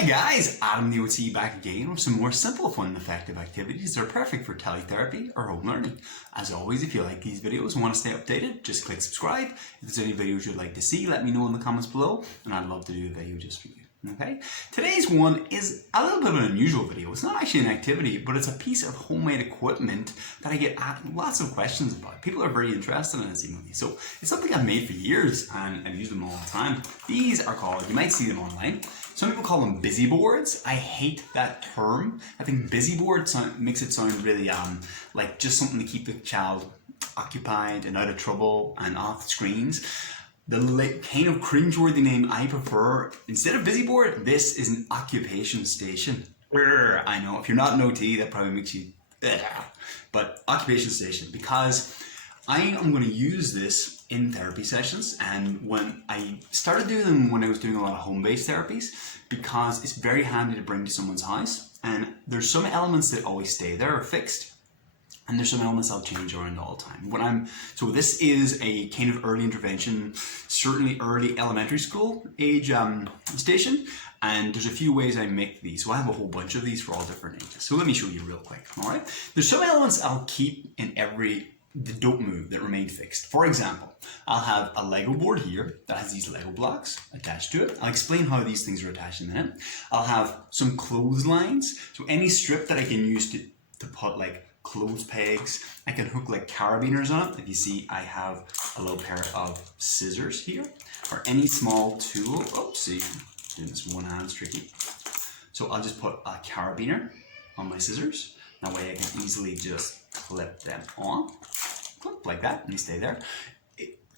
Hi guys, Adam the OT back again with some more simple, fun and effective activities that are perfect for teletherapy or home learning. As always, if you like these videos and want to stay updated, just click subscribe. If there's any videos you'd like to see, let me know in the comments below and I'd love to do a video just for you. Okay, today's one is a little bit of an unusual video. It's not actually an activity, but it's a piece of homemade equipment that I get lots of questions about. People are very interested in it, seemingly. So it's something I've made for years and I've used them all the time. These are called, you might see them online, some people call them busy boards. I hate that term. I think busy board makes it sound really like just something to keep the child occupied and out of trouble and off screens. The kind of cringeworthy name I prefer, instead of busy board, this is an occupation station. I know, if you're not an OT, that probably makes you, but occupation station, because I am going to use this in therapy sessions, and when I started doing them when I was doing a lot of home-based therapies, because it's very handy to bring to someone's house, and there's some elements that always stay there or fixed. And there's some elements I'll change around all the time. So this is a kind of early intervention, certainly early elementary school age station. And there's a few ways I make these. So I have a whole bunch of these for all different ages. So let me show you real quick, all right? There's some elements I'll keep in the don't move that remain fixed. For example, I'll have a Lego board here that has these Lego blocks attached to it. I'll explain how these things are attached in a minute. I'll have some clotheslines. So any strip that I can use to put like clothes pegs. I can hook like carabiners on it. If you see, I have a little pair of scissors here, or any small tool. Oopsie, doing this one hand's tricky. So I'll just put a carabiner on my scissors. That way I can easily just clip them on. Clip like that, and they stay there.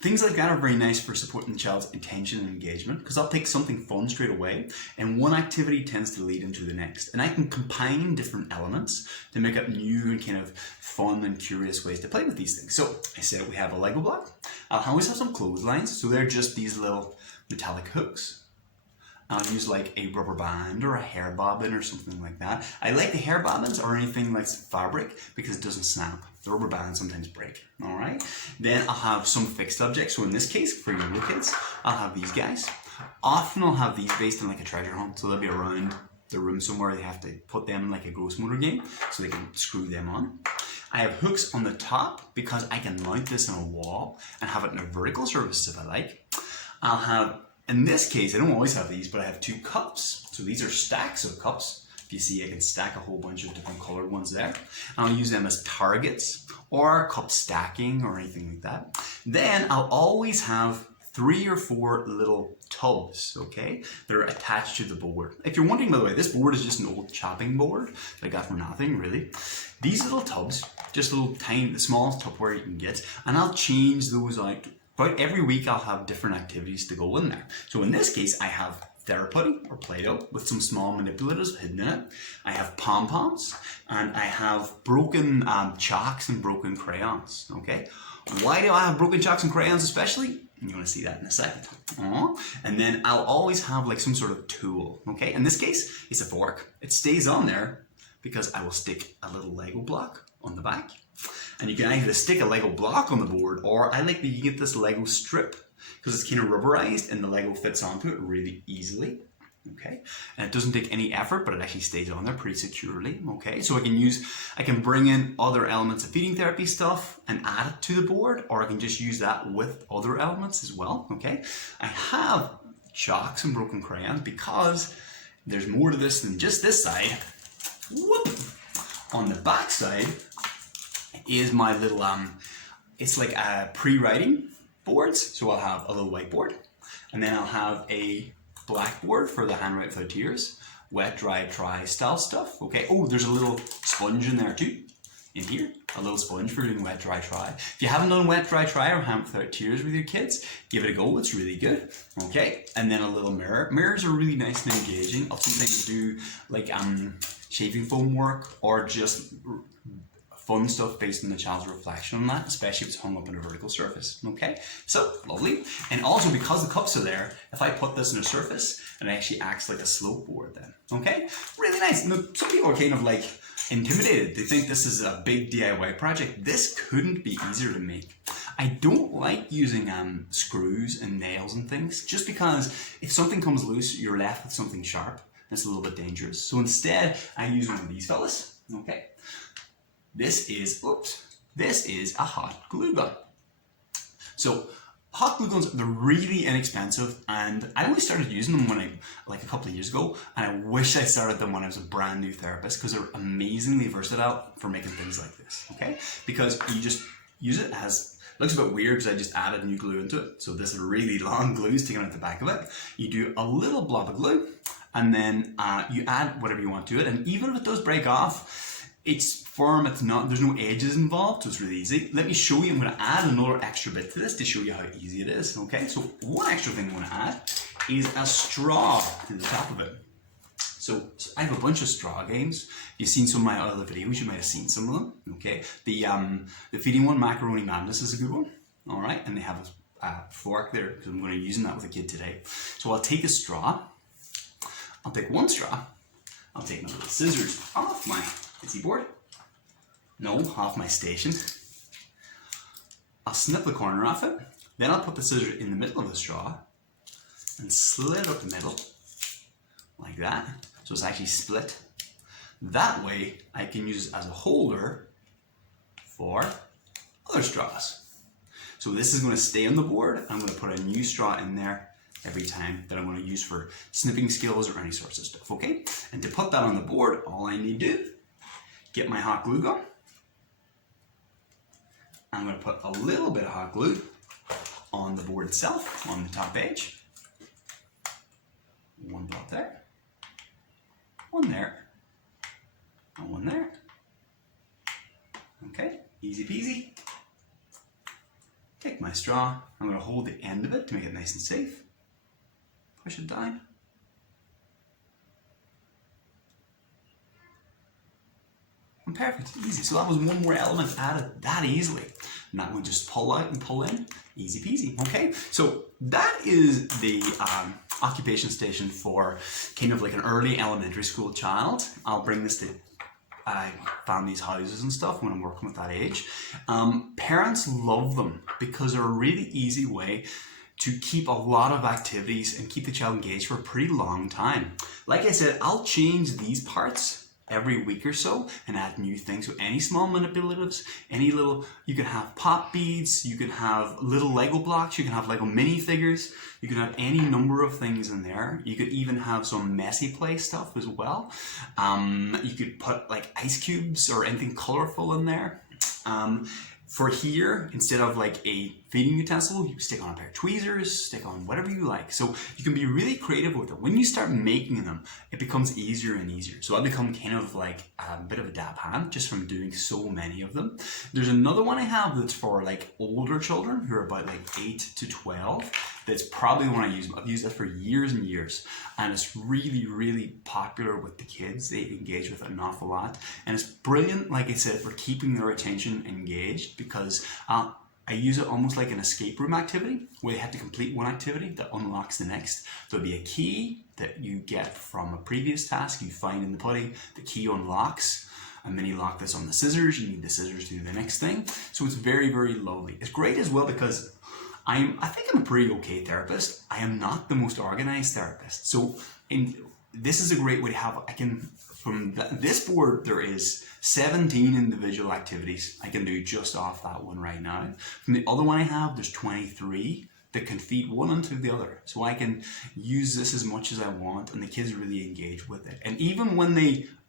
Things like that are very nice for supporting the child's attention and engagement, because I'll pick something fun straight away, and one activity tends to lead into the next. And I can combine different elements to make up new and kind of fun and curious ways to play with these things. So I said we have a Lego block. I'll always have some clotheslines, so they're just these little metallic hooks. I'll use like a rubber band or a hair bobbin or something like that. I like the hair bobbins or anything like fabric because it doesn't snap. The rubber bands sometimes break, all right? Then I'll have some fixed objects. So in this case, for younger kids, I'll have these guys. Often I'll have these based on like a treasure hunt. So they'll be around the room somewhere. They have to put them in like a gross motor game so they can screw them on. I have hooks on the top because I can mount this on a wall and have it in a vertical surface if I like. I'll have, in this case, I don't always have these, but I have two cups. So these are stacks of cups. If you see, I can stack a whole bunch of different colored ones there. And I'll use them as targets or cup stacking or anything like that. Then I'll always have 3 or 4 little tubs, okay? That are attached to the board. If you're wondering, by the way, this board is just an old chopping board that I got for nothing, really. These little tubs, just little tiny, the smallest Tupperware you can get, and I'll change those out. About every week I'll have different activities to go in there. So in this case, I have Therapeutic or Play-Doh with some small manipulators hidden in it. I have pom-poms and I have broken chalks and broken crayons, okay? Why do I have broken chalks and crayons especially? You're going to see that in a second. And then I'll always have like some sort of tool, okay? In this case, it's a fork. It stays on there because I will stick a little Lego block on the back. And you can either stick a Lego block on the board, or I like that you get this Lego strip because it's kind of rubberized and the Lego fits onto it really easily. Okay, and it doesn't take any effort, but it actually stays on there pretty securely. Okay, so I can bring in other elements of feeding therapy stuff and add it to the board, or I can just use that with other elements as well. Okay, I have chalks and broken crayons because there's more to this than just this side. Whoop! On the back side is my little it's like a pre-writing boards. So I'll have a little whiteboard, and then I'll have a blackboard for the handwrite without tears, wet, dry, try style stuff. Okay. Oh, there's a little sponge in there too. In here, a little sponge for doing wet, dry, try. If you haven't done wet, dry, try or handwrite without tears with your kids, give it a go. It's really good. Okay. And then a little mirror. Mirrors are really nice and engaging. I'll sometimes do like shaving foam work or just fun stuff based on the child's reflection on that, especially if it's hung up on a vertical surface. Okay, so lovely. And also because the cups are there, if I put this on a surface, it actually acts like a slope board then. Okay, really nice. Now, some people are kind of like intimidated. They think this is a big DIY project. This couldn't be easier to make. I don't like using screws and nails and things, just because if something comes loose, you're left with something sharp. It's a little bit dangerous. So instead, I use one of these fellas. Okay. This is a hot glue gun. So hot glue guns, they're really inexpensive, and I only started using them like a couple of years ago, and I wish I started them when I was a brand new therapist, because they're amazingly versatile for making things like this, okay? Because you just use it as, looks a bit weird because I just added new glue into it. So this really long glue is taken out the back of it. You do a little blob of glue, and then you add whatever you want to it, and even if it does break off, it's firm, there's no edges involved, so it's really easy. Let me show you, I'm going to add another extra bit to this to show you how easy it is, okay? So one extra thing I'm going to add is a straw to the top of it. So I have a bunch of straw games. If you've seen some of my other videos, you might have seen some of them, okay? The feeding one, Macaroni Madness, is a good one, all right? And they have a fork there, because I'm going to be using that with a kid today. So I'll take a straw, I'll take one straw, I'll take my little scissors off my board. No, off my station. I'll snip the corner off it. Then I'll put the scissors in the middle of the straw and slit up the middle like that. So it's actually split. That way I can use it as a holder for other straws. So this is going to stay on the board. I'm going to put a new straw in there every time that I'm going to use for snipping skills or any sorts of stuff, okay? And to put that on the board, all I need to do, get my hot glue gun. I'm going to put a little bit of hot glue on the board itself, on the top edge. One blob there, one there, and one there. Okay, easy peasy. Take my straw, I'm going to hold the end of it to make it nice and safe. Push it down. And perfect, easy. So that was one more element added that easily. And that would just pull out and pull in, easy peasy, okay? So that is the occupation station for kind of like an early elementary school child. I'll bring this to families' houses and stuff when I'm working with that age. Parents love them because they're a really easy way to keep a lot of activities and keep the child engaged for a pretty long time. Like I said, I'll change these parts every week or so and add new things. So any small manipulatives, any little, you can have pop beads, you can have little Lego blocks, you can have Lego minifigures, you can have any number of things in there. You could even have some messy play stuff as well. You could put like ice cubes or anything colorful in there. For here, instead of like a feeding utensil, you stick on a pair of tweezers, stick on whatever you like. So you can be really creative with it. When you start making them, it becomes easier and easier. So I become kind of like a bit of a dab hand just from doing so many of them. There's another one I have that's for like older children who are about like 8 to 12. That's probably the one I use. I've used that for years and years, and it's really, really popular with the kids. They engage with it an awful lot, and it's brilliant, like I said, for keeping their attention engaged, because I use it almost like an escape room activity where they have to complete one activity that unlocks the next. There'll be a key that you get from a previous task you find in the putty. The key unlocks, and then you lock this on the scissors. You need the scissors to do the next thing. So it's very, very lovely. It's great as well because I think I'm a pretty okay therapist. I am not the most organized therapist. So this is a great way to have, from this board, there is 17 individual activities I can do just off that one right now. From the other one I have, there's 23 that can feed one into the other. So I can use this as much as I want, and the kids really engage with it. And even when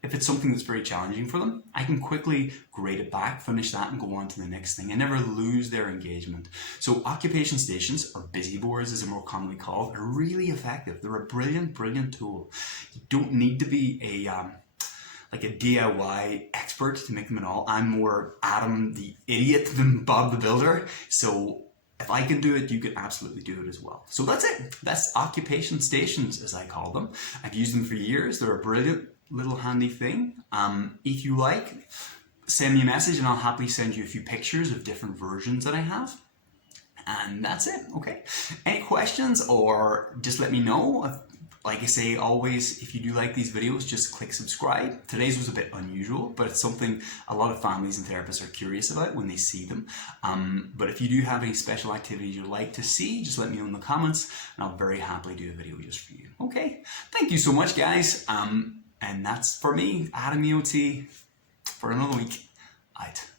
if it's something that's very challenging for them, I can quickly grade it back, finish that, and go on to the next thing. I never lose their engagement. So occupation stations, or busy boards as they're more commonly called, are really effective. They're a brilliant, brilliant tool. You don't need to be like a DIY expert to make them at all. I'm more Adam the idiot than Bob the builder. So if I can do it, you can absolutely do it as well. So that's it. That's occupation stations, as I call them. I've used them for years. They're a brilliant little handy thing. If you like, send me a message and I'll happily send you a few pictures of different versions that I have. And that's it, okay? Any questions, or just let me know. like I say always, if you do like these videos, just click subscribe. Today's was a bit unusual, but it's something a lot of families and therapists are curious about when they see them. But if you do have any special activities you'd like to see, just let me know in the comments, and I'll very happily do a video just for you. Okay, thank you so much, guys. And that's for me, Adam EOT, for another week. Out.